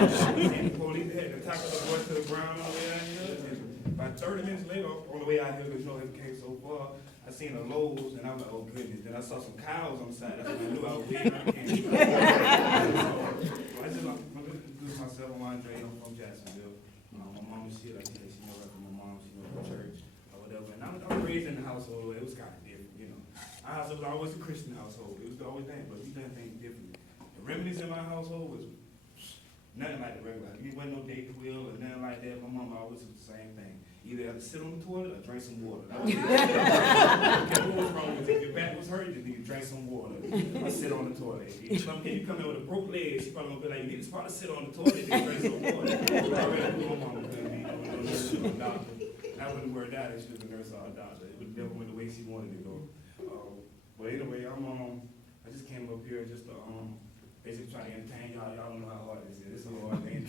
And the police had to tackle the boy to the ground on the way out here. And about 30 minutes later, on the way out here, because you know it came so far, I seen a Lowe's, and I was like, oh goodness. Then I saw some cows on the side. That's when I knew I was way out of Kansas. So I just introduced myself. I'm Andre. I'm from Jacksonville. My mom is shit. Like she know right from my mom. She knows from church or whatever. And I was raised in the household where it was kind of different, you know. Our house was always a Christian household. It was always that, but we done things differently. The remedies in my household was nothing like the regular. It wasn't no Dayquil or nothing like that. My mom always was the same thing. Either have to sit on the toilet or drink some water. That was it. What was wrong with it? If your back was hurt, you need to drink some water. Or sit on the toilet. If you come in with a broke leg, she probably gonna be like, you need to probably sit on the toilet and drink some water. I already knew my mama couldn't be no nurse or a doctor. I wouldn't work out if she was a nurse or a doctor. It would never went the way she wanted to go. But anyway, I just came up here just to basically try to entertain y'all. Y'all don't know how hard this is. It's a hard thing.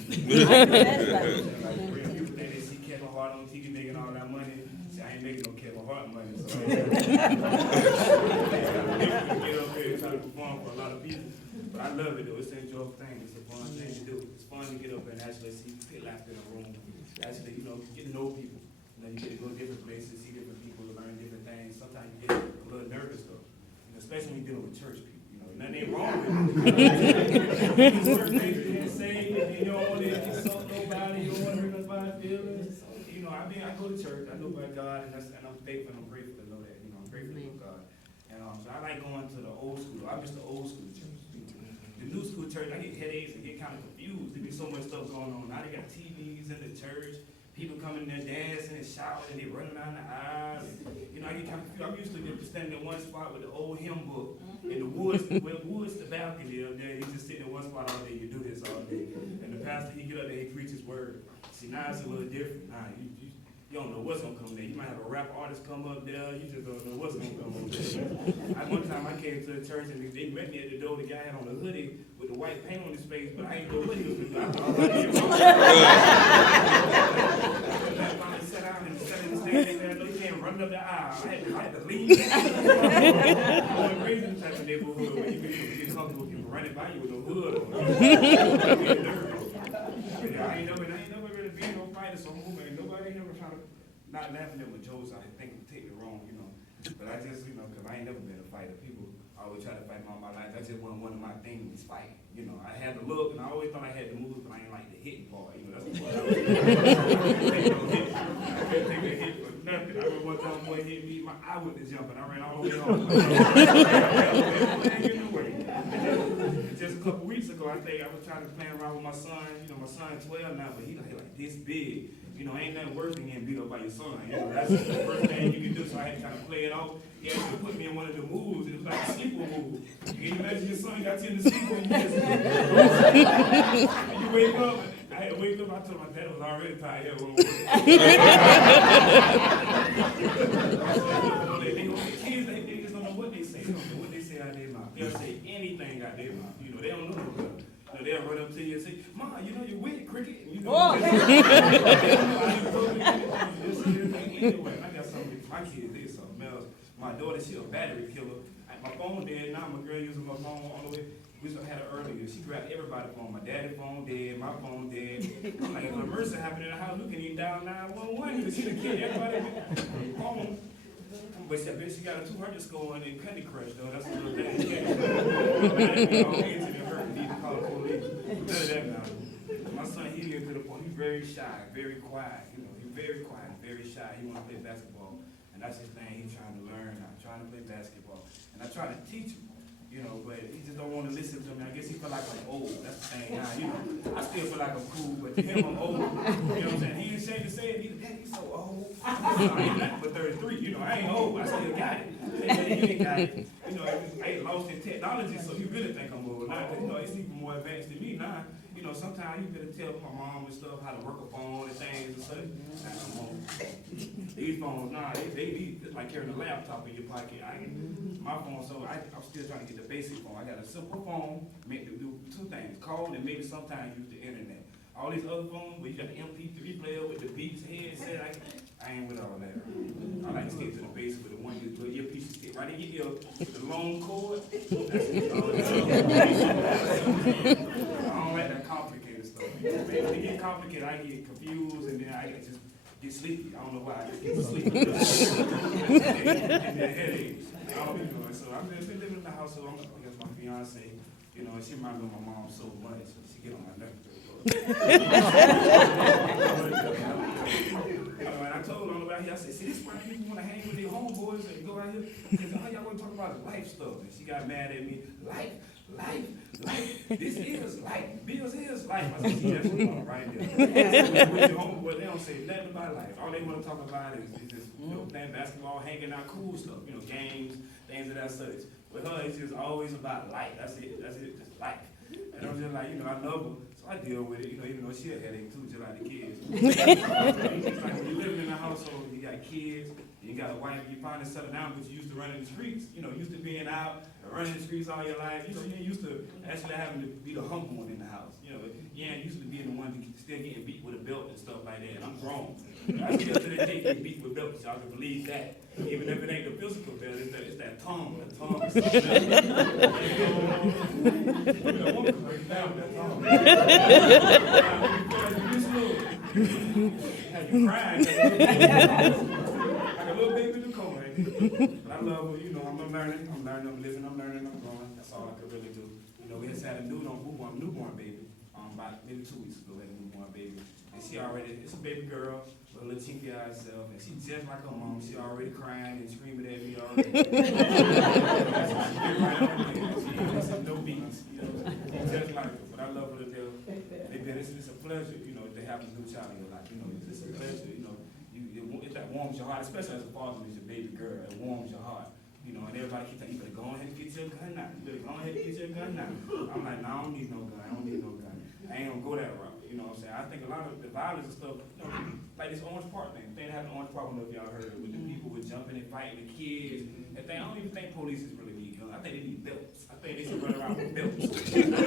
Like real people think they see Kevin Hart on TV making all that money. See, I ain't making no Kevin Hart money, so I ain't get up here and try to perform for a lot of people. But I love it though. It's an enjoyable thing. It's a fun thing to do. It's fun to get up and actually see people laughter in the room. Actually, get to know people. You get to go to different places, see different people, learn different things. Sometimes you get a little nervous though, especially when you're dealing with church people. Nothing wrong with it. You say you don't want to insult nobody, you don't want to hurt nobody's feelings. So, I go to church, I know about God, and I'm thankful and I'm grateful to know that. I'm grateful for God. And so I like going to the old school. I miss the old school church. The new school church, I get headaches and get kind of confused. There be so much stuff going on. Now they got TVs in the church. People coming in there dancing and shouting and they running down the aisle. And, I get kind of confused. I'm used to just standing in one spot with the old hymn book in the woods, where the woods, the balcony up there. You just sit in one spot all day. You do this all day. And the pastor, he get up there, he preach his word. See, now it's a little different. Now you don't know what's gonna come there. You might have a rap artist come up there. You just don't know what's gonna come up there. One time I came to the church and they met me at the door. The guy had on a hoodie with the white paint on his face, but I ain't know what he was doing. I thought he was sat down and sat in the stand there. He came running up the aisle. I had to leave. I was raised in the type of neighborhood where you get comfortable with people running by you with no hood on. I ain't never really been no fighter, so moving. Nobody ever trying to not laughing at what Joe's. I think we take it wrong, But I just, because I ain't never been a fighter. People always try to fight me all my life. That's just one of my things is fighting. I had to look, and I always thought I had to move, but I ain't like the hitting part. That's the part I was doing. I couldn't take a hit for nothing. I remember one time a boy hit me, I went to jump, and I ran all the way home. Just a couple weeks ago, I think I was trying to play around with my son. My son's 12 now, but he like this big. Ain't nothing worse than getting beat up by your son. That's the first thing you can do. So I had to kind of play it off. He actually put me in one of the moves. It was like a sleeper move. Can you imagine your son got you in the sleeper and you wake up? I had to wake up. I told my dad was already tired. They kids, they just don't know what they say. They don't know what they say out their mouth. They'll say anything out their mouth. They don't know no better. They'll run up to you and say, "Ma, you're with cricket." And anyway, I got something. My kids did something else. My daughter, she a battery killer. My phone dead now. My girl using my phone all the way. We had her earlier. She grabbed everybody's phone. My daddy's phone dead. My phone dead. I'm like, if an emergency happened in the house, we can even dial 911 because she done killed everybody with the phone. But I bet she got a 200 score on in Candy Crush, though. That's a little thing. My son, he get to the point, he's very shy, very quiet. He's very quiet, very shy. He want to play basketball. And that's his thing. He's trying to learn. I'm trying to play basketball. And I try to teach him. But he just don't want to listen to me. I guess he feel like I'm old. That's the thing now. I still feel like I'm cool, but to him I'm old. You know what I'm saying? He ain't ashamed to say it. He's so old. I ain't nothing but 33. I ain't old. I still got it. You ain't got it. I ain't lost in technology, so you really think I'm old now. Because it's even more advanced than me now. Sometimes you better tell my mom and stuff how to work a phone and things and stuff. These phones now, they need like carrying a laptop in your pocket. My phone, so I'm still trying to get the basic phone. I got a simple phone, make to do two things: call and maybe sometimes use the internet. All these other phones where you got the MP3 player with the beats headset, I ain't with all that. I like to stick to the basic with the one you put your piece of stick right in your ear with the long cord. That's it. I don't like that complicated stuff. When it get complicated, I get confused, and then I just get sleepy. I don't know why. I just get sleepy. And then headaches. I don't be doing. So I've been living in the house, so I'm against my fiance. You know, and she reminds me of my mom so much. So she get on my nerves. And I told her on the way out here, I said, see, this is why people want to hang with their homeboys and go out here. Because all y'all want to talk about life stuff. And she got mad at me. Life. This is life. Bills is life. I said, see, that's what I'm right there. With your homeboy, they don't say nothing about life. All they want to talk about is just, you know, playing basketball, hanging out, cool stuff. You know, games, things of that such. With her, it's just always about life. That's it, just life. And I'm just like, you know, I love her. So I deal with it, you know, even though she a headache too, just like the kids. It's like when you live in a household, you got kids, you got a wife, you finally settle down, but you used to run in the streets, you know, used to being out, running the streets all your life, you know, you ain't used to actually having to be the humble one in the house. You know, you ain't used to being the one still getting beat with a belt and stuff like that, and I'm grown. I still to this day get beat with belts, y'all can believe that. Even if it ain't the physical belt, it's that tongue. The tongue is something else. Woman can break down that tongue. Have you crying? Like a little baby in the coma. But I love her, you know, I'm learning, I'm living, I'm learning, I'm growing. That's all I could really do. You know, we just had a newborn baby, about maybe 2 weeks ago, we had a newborn baby. And she already, it's a baby girl, with a little chinky eye herself, and she just like her mom, she already crying and screaming at me already. She said no beats, you know, just like her, but I love her to death. It's a pleasure, you know, to have a new child in your life, you know, it's just a pleasure, you know, that warms your heart, especially as a father with your baby girl, it warms your heart. You know, and everybody keeps saying, you better go ahead and get your gun now. You better go ahead and get your gun now. I'm like, no, I don't need no gun. I ain't gonna go that route. You know what I'm saying? I think a lot of the violence and stuff, you know, like this Orange Park thing. They had the Orange Park, I don't know if y'all heard of it, with the people with jumping and fighting the kids. And I don't even think police is really need guns. I think they need belts. I think they should run around with belts. Could you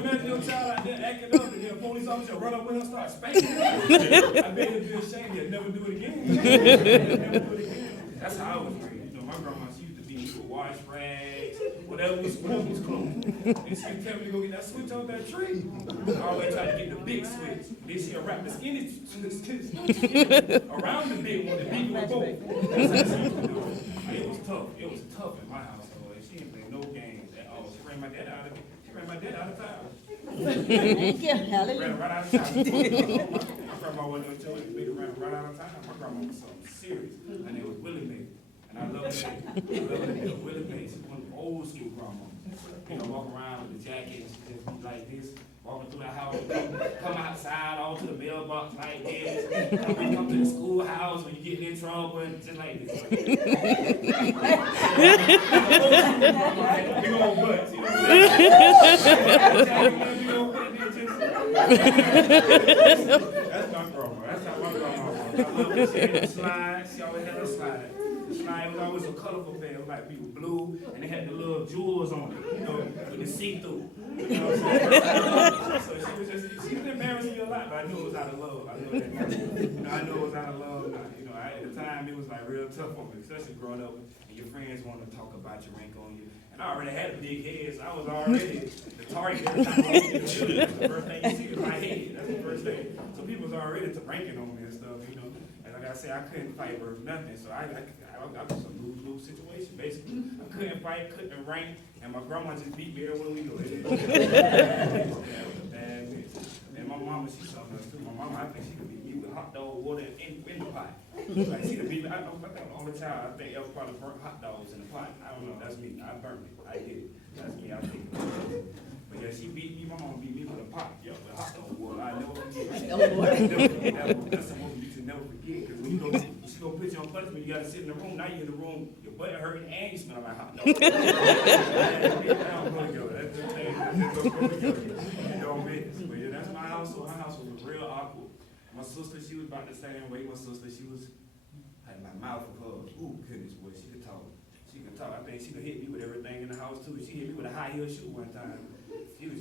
imagine your child out there acting up and then a police officer run up with her and start spanking her? I bet it'd be a shame. He'll never do it again. Never do it again. That's how I was raised. You know, my grandma, she used to be with wash rags, whatever was closed. And she would tell me to go get that switch off that tree. I always try to get the big switch. Then she'll wrap the skinny around the big one to beat with both. That's how she used to do it. It was tough. It was tough in my household. She didn't play no games at all. She ran my dad out of town. Thank you. Hallelujah. Ran right out of town. My grandma wasn't going to tell me ran right out of town. My grandma was something serious. And it was Willie Mae. And I love it. Willie Mae. She's one of the old school grandmas. You know, walk around with the jacket and she just be like this, walking through the house, come outside all to the mailbox like this. And we come to the schoolhouse when you getting in trouble and just like this. Big old butts, you know what That's my grandma. That's how my grandma was. I love her. She had a slide. She always had a slide. The slide was always a colorful thing. It was like people blue, and they had the little jewels on it, you know, with the see-through. You know what I'm saying? So she was embarrassing me a lot, but I knew it was out of love. I knew that. You know, I knew it was out of love. You know, at the time it was like real tough on me, especially growing up, and your friends want to talk about your rank on you. And I already had a big head, so I was already the target every time I walked in the building. That's the first thing you see is my head. That's the first thing. So people was already ranking on me and stuff, you know. And like I said, I couldn't fight for nothing, so I was a lose-lose situation, basically. I couldn't fight, couldn't rank, and my grandma just beat me everywhere we go. That was a bad bitch. And my mama, she's something else too. My mama, I think she could beat me with hot dog water in the pot. Like she could beat me. I think I'm the only child. I think ever probably burnt hot dogs in the pot. I don't know. That's me. I burned it. I did it. That's me. I think. But yeah, she beat me. My mama beat me with a pot. Yeah, with hot dog water. I never forget. That's the moment you should never forget. Because when you go, she gonna put you on punishment. You gotta sit in the room. Now you in the room. Your butt hurting and you smell like hot dog. That don't go together. That's the thing. That don't go together. You don't mix. But yeah, that's my household. My household was real awkward. My sister, she was about the same way. My sister, she was had my mouth of hers. Ooh, goodness, boy, she could talk. She could talk. I think she could hit me with everything in the house too. She hit me with a high heel shoe one time. She was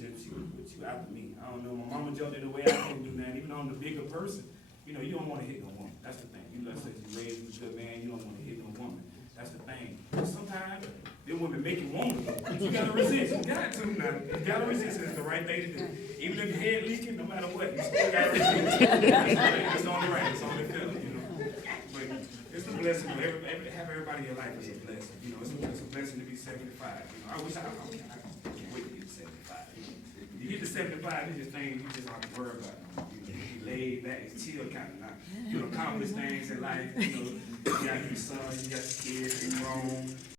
after me. I don't know. My mama jumped in the way I couldn't do that. Even though I'm the bigger person, you know, you don't want to hit no woman. That's the thing. You let's say you raised with a good man, you don't want to hit no woman. That's the thing. But sometimes Them women make you want to go. But you gotta resist. You got to now. You gotta resist. It's the right thing to do. Even if your head leaking, no matter what, you still gotta resist. It's on the right. It's on the feeling, you know. But it's a blessing. Have everybody in your life is a blessing. You know, it's a blessing to be 75. You know, I wish I can't wait to get to 75. You get to 75, it's just things you just don't have to worry about. You know, you laid back, it's chill kind of now. You accomplish things in life. You know, you got your son, you got your kids, you're grown.